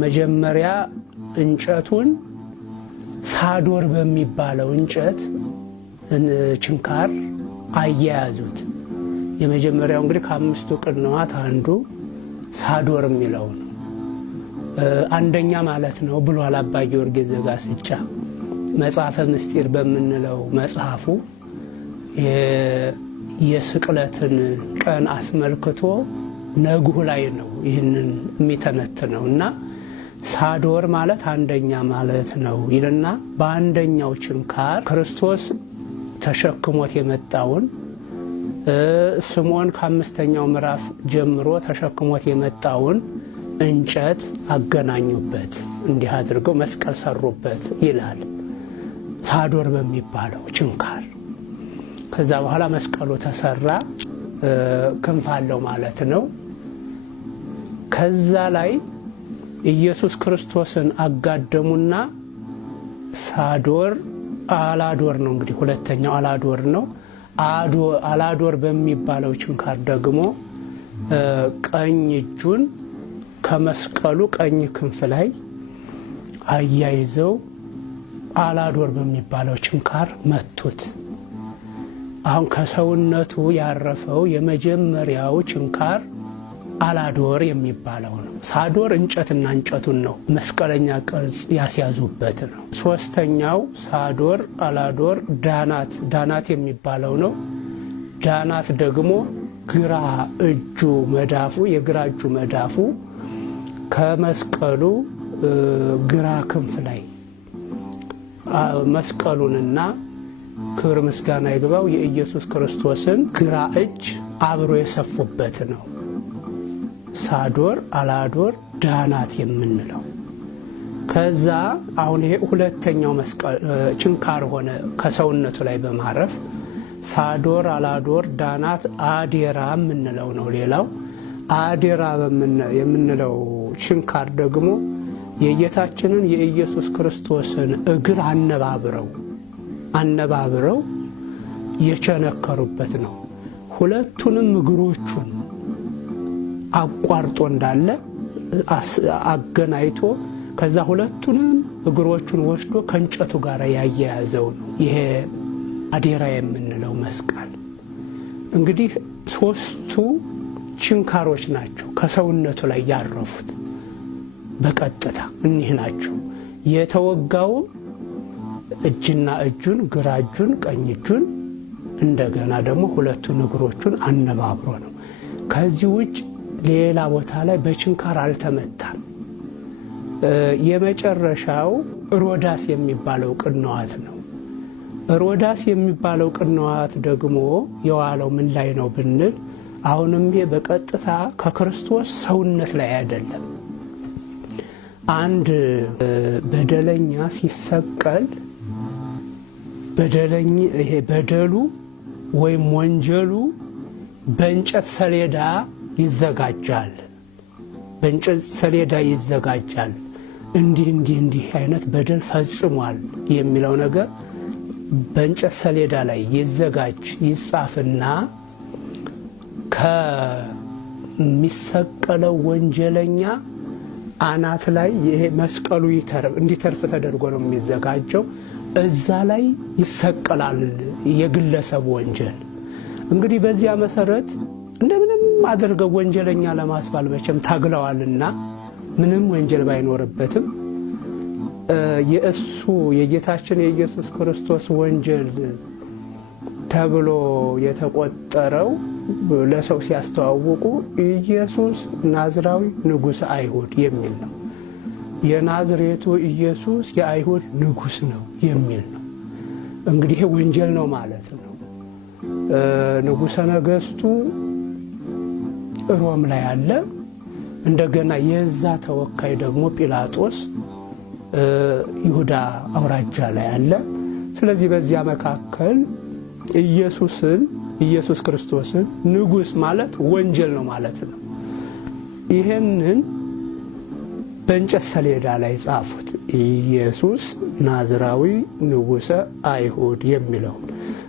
መጀመሪያ እንጨቱን ሳዶር በሚባለው እንጨት ችንካር አያያዙት። የመጀመሪያው እንግዲህ ከአምስቱ ቅንዋት አንዱ ሳዶር የሚለው ነው። አንደኛ ማለት ነው ብሏል አባ ጊዮርጊስ ዘጋስጫ መጽሐፈ ምስጢር በምንለው መጽሐፉ የስቅለትን ቀን አስመልክቶ ነግሁ ላይ ነው ይህንን የሚተነትነው እና ሳዶር ማለት አንደኛ ማለት ነው ይልና በአንደኛው ችንካር ክርስቶስ ተሸክሞት የመጣውን ስምዖን ከአምስተኛው ምዕራፍ ጀምሮ ተሸክሞት የመጣውን እንጨት አገናኙበት፣ እንዲህ አድርገው መስቀል ሰሩበት ይላል ሳዶር በሚባለው ችንካር። ከዛ በኋላ መስቀሉ ተሰራ፣ ክንፍ አለው ማለት ነው። ከዛ ላይ ኢየሱስ ክርስቶስን አጋደሙና ሳዶር አላዶር ነው እንግዲህ ሁለተኛው አላዶር ነው። አላዶር በሚባለው ችንካር ደግሞ ቀኝ እጁን ከመስቀሉ ቀኝ ክንፍ ላይ አያይዘው አላዶር በሚባለው ችንካር መቱት። አሁን ከሰውነቱ ያረፈው የመጀመሪያው ችንካር አላዶር የሚባለው ነው። ሳዶር እንጨትና እንጨቱን ነው መስቀለኛ ቅርጽ ያስያዙበት ነው። ሶስተኛው ሳዶር አላዶር ዳናት የሚባለው ነው። ዳናት ደግሞ ግራ እጁ መዳፉ የግራ እጁ መዳፉ ከመስቀሉ ግራ ክንፍ ላይ መስቀሉንና ክብር ምስጋና ይግባው የኢየሱስ ክርስቶስን ግራ እጅ አብሮ የሰፉበት ነው። ሳዶር አላዶር ዳናት የምንለው። ከዛ አሁን ይሄ ሁለተኛው መስቀል ችንካር ሆነ ከሰውነቱ ላይ በማረፍ ሳዶር አላዶር ዳናት አዴራ የምንለው ነው። ሌላው አዴራ የምንለው ችንካር ደግሞ የጌታችንን የኢየሱስ ክርስቶስን እግር አነባብረው የቸነከሩበት ነው። ሁለቱንም እግሮቹን አቋርጦ እንዳለ አገናኝቶ ከዛ ሁለቱንም እግሮቹን ወስዶ ከእንጨቱ ጋር ያያያዘው ነው ይሄ አዴራ የምንለው መስቀል። እንግዲህ ሶስቱ ችንካሮች ናቸው ከሰውነቱ ላይ ያረፉት በቀጥታ እኒህ ናቸው። የተወጋውም እጅና እጁን ግራ እጁን ቀኝ እጁን እንደገና ደግሞ ሁለቱን እግሮቹን አነባብሮ ነው። ከዚህ ውጭ ሌላ ቦታ ላይ በችንካር አልተመታም። የመጨረሻው ሮዳስ የሚባለው ቅንዋት ነው። ሮዳስ የሚባለው ቅንዋት ደግሞ የዋለው ምን ላይ ነው ብንል አሁንም ይሄ በቀጥታ ከክርስቶስ ሰውነት ላይ አይደለም። አንድ በደለኛ ሲሰቀል ይሄ በደሉ ወይም ወንጀሉ በእንጨት ሰሌዳ ይዘጋጃል። እንዲህ አይነት በደል ፈጽሟል የሚለው ነገር በእንጨት ሰሌዳ ላይ ይጻፍና ከሚሰቀለው ወንጀለኛ አናት ላይ ይሄ መስቀሉ እንዲተርፍ ተደርጎ ነው የሚዘጋጀው። እዛ ላይ ይሰቀላል የግለሰብ ወንጀል። እንግዲህ በዚያ መሰረት እንደምንም አድርገው ወንጀለኛ ለማስባል መቼም ታግለዋልና ምንም ወንጀል ባይኖርበትም የጌታችን የኢየሱስ ክርስቶስ ወንጀል ተብሎ የተቆጠረው ለሰው ሲያስተዋውቁ ኢየሱስ ናዝራዊ ንጉሥ አይሁድ የሚል ነው። የናዝሬቱ ኢየሱስ የአይሁድ ንጉሥ ነው የሚል ነው። እንግዲህ ወንጀል ነው ማለት ነው። ንጉሠ ነገሥቱ ሮም ላይ አለ። እንደገና የዛ ተወካይ ደግሞ ጲላጦስ ይሁዳ አውራጃ ላይ አለ። ስለዚህ በዚያ መካከል ኢየሱስ ክርስቶስን ንጉሥ ማለት ወንጀል ነው ማለት ነው። ይሄንን በእንጨት ሰሌዳ ላይ ጻፉት። ኢየሱስ ናዝራዊ ንጉሠ አይሁድ የሚለው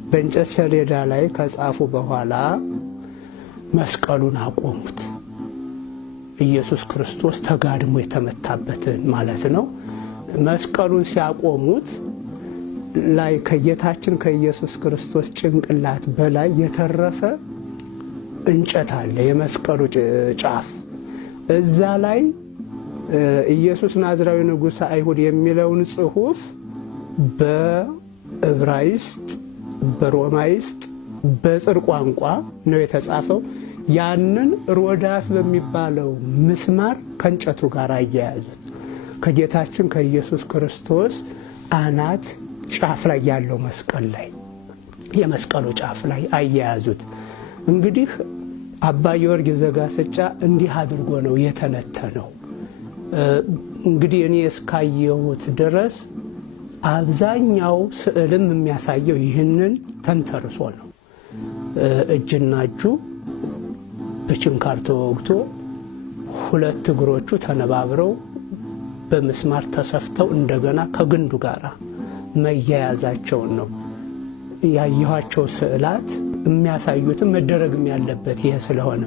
በእንጨት ሰሌዳ ላይ ከጻፉ በኋላ መስቀሉን አቆሙት። ኢየሱስ ክርስቶስ ተጋድሞ የተመታበትን ማለት ነው። መስቀሉን ሲያቆሙት ላይ ከጌታችን ከኢየሱስ ክርስቶስ ጭንቅላት በላይ የተረፈ እንጨት አለ፣ የመስቀሉ ጫፍ። እዛ ላይ ኢየሱስ ናዝራዊ ንጉሠ አይሁድ የሚለውን ጽሑፍ በዕብራይስጥ፣ በሮማይስጥ፣ በጽር ቋንቋ ነው የተጻፈው። ያንን ሮዳስ በሚባለው ምስማር ከእንጨቱ ጋር አያያዙት። ከጌታችን ከኢየሱስ ክርስቶስ አናት ጫፍ ላይ ያለው መስቀል ላይ የመስቀሉ ጫፍ ላይ አያያዙት። እንግዲህ አባ ጊዮርጊስ ዘጋስጫ እንዲህ አድርጎ ነው የተነተነው። እንግዲህ እኔ እስካየሁት ድረስ አብዛኛው ስዕልም የሚያሳየው ይህንን ተንተርሶ ነው። እጅና እጁ በችንካር ተወግቶ ሁለት እግሮቹ ተነባብረው በመስማር ተሰፍተው እንደገና ከግንዱ ጋር መያያዛቸውን ነው ያየኋቸው ስዕላት የሚያሳዩትም መደረግም ያለበት ይሄ ስለሆነ።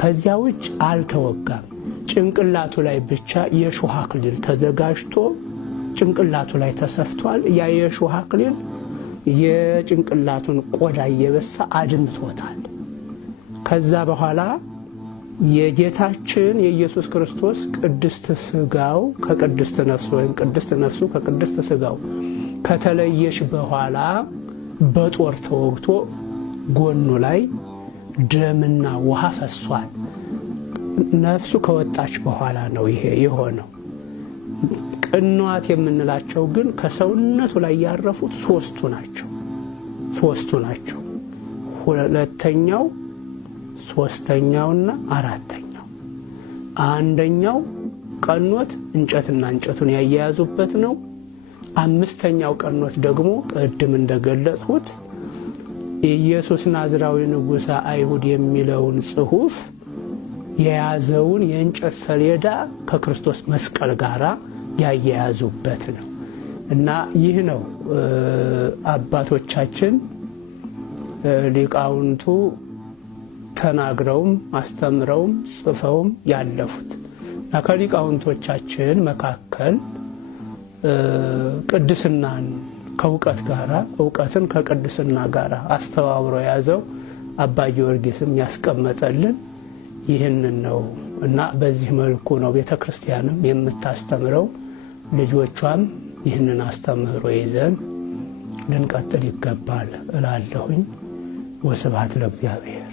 ከዚያ ውጭ አልተወጋም። ጭንቅላቱ ላይ ብቻ የሾህ አክሊል ተዘጋጅቶ ጭንቅላቱ ላይ ተሰፍቷል። ያ የሾህ አክሊል የጭንቅላቱን ቆዳ እየበሳ አድምቶታል። ከዛ በኋላ የጌታችን የኢየሱስ ክርስቶስ ቅድስት ሥጋው ከቅድስት ነፍሱ ወይም ቅድስት ነፍሱ ከቅድስት ሥጋው ከተለየሽ በኋላ በጦር ተወግቶ ጎኑ ላይ ደምና ውሃ ፈሷል። ነፍሱ ከወጣች በኋላ ነው ይሄ የሆነው። ቅንዋት የምንላቸው ግን ከሰውነቱ ላይ ያረፉት ሶስቱ ናቸው። ሁለተኛው፣ ሶስተኛውና አራተኛው። አንደኛው ቀኖት እንጨትና እንጨቱን ያያያዙበት ነው። አምስተኛው ቀኖት ደግሞ ቅድም እንደገለጽሁት ኢየሱስ ናዝራዊ ንጉሠ አይሁድ የሚለውን ጽሑፍ የያዘውን የእንጨት ሰሌዳ ከክርስቶስ መስቀል ጋር ያያያዙበት ነው እና ይህ ነው አባቶቻችን ሊቃውንቱ ተናግረውም አስተምረውም ጽፈውም ያለፉት እና ከሊቃውንቶቻችን መካከል ቅድስናን ከእውቀት ጋር እውቀትን ከቅድስና ጋር አስተባብሮ የያዘው አባ ጊዮርጊስም ያስቀመጠልን ይህንን ነው እና በዚህ መልኩ ነው ቤተ ክርስቲያንም የምታስተምረው። ልጆቿም ይህንን አስተምህሮ ይዘን ልንቀጥል ይገባል እላለሁኝ። ወስብሐት ለእግዚአብሔር።